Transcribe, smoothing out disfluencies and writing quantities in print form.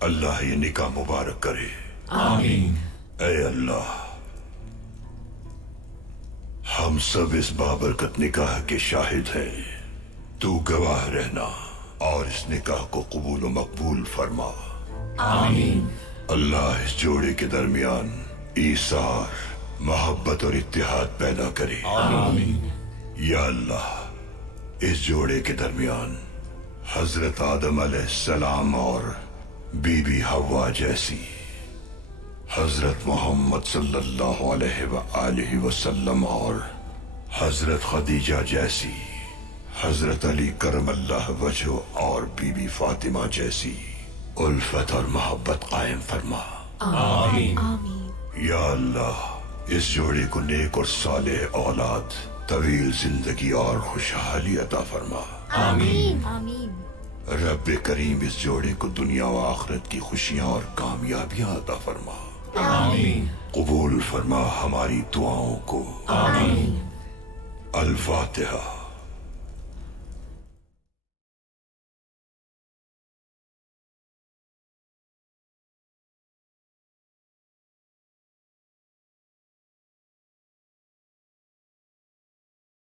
اللہ یہ نکاح مبارک کرے۔ آمین۔ اے اللہ، ہم سب اس بابرکت نکاح کے شاہد ہیں، تو گواہ رہنا اور اس نکاح کو قبول و مقبول فرما۔ آمین۔ اللہ اس جوڑے کے درمیان ایثار، محبت اور اتحاد پیدا کرے۔ آمین۔ یا اللہ، اس جوڑے کے درمیان حضرت آدم علیہ السلام اور بی بی حوا جیسی، حضرت محمد صلی اللہ علیہ وآلہ وسلم اور حضرت خدیجہ جیسی، حضرت علی کرم اللہ وجہ اور بی بی فاطمہ جیسی الفت اور محبت قائم فرما۔ آمین۔ یا اللہ، اس جوڑے کو نیک اور صالح اولاد، طویل زندگی اور خوشحالی عطا فرما۔ آمین۔ رب کریم اس جوڑے کو دنیا و آخرت کی خوشیاں اور کامیابیاں عطا فرما۔ آمین۔ قبول فرما ہماری دعاؤں کو۔ آمین۔ الفاتحہ۔